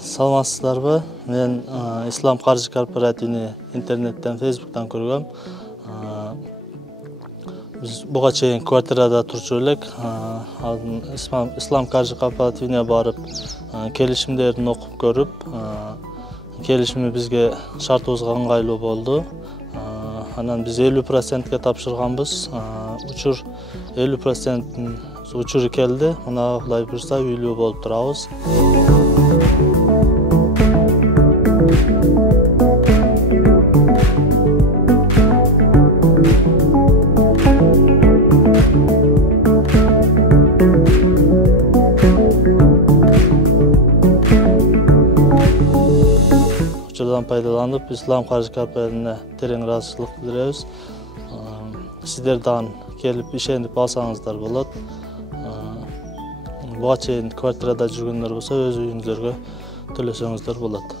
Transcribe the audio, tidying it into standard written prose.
Саламатсыздарбы? Мен Ислам Каржы корпоративini интернеттен, Facebook'tan көргөм. Biz буга чейин квартирада турчу элек. Ислам Каржы корпоративине барып, келишимдерин окуп көрүп, келишими бизге шартыбызга ыңгайлуу болду. Анан биз 50%ке тапшырганбыз. Учур 50%-тин учуру келди. Мына Кудай буйрса үйлүү болуп турабыз. Учурдан пайдаланып, Ислам Каржы корпоративине терең ыраазычылык билдиребиз. Сиздер дагы келип ишенип алсаңыздар болот. Буга чейин квартирада жүргөндөр болсо, өз үйүңүздөргө төлөсөңүздөр болот.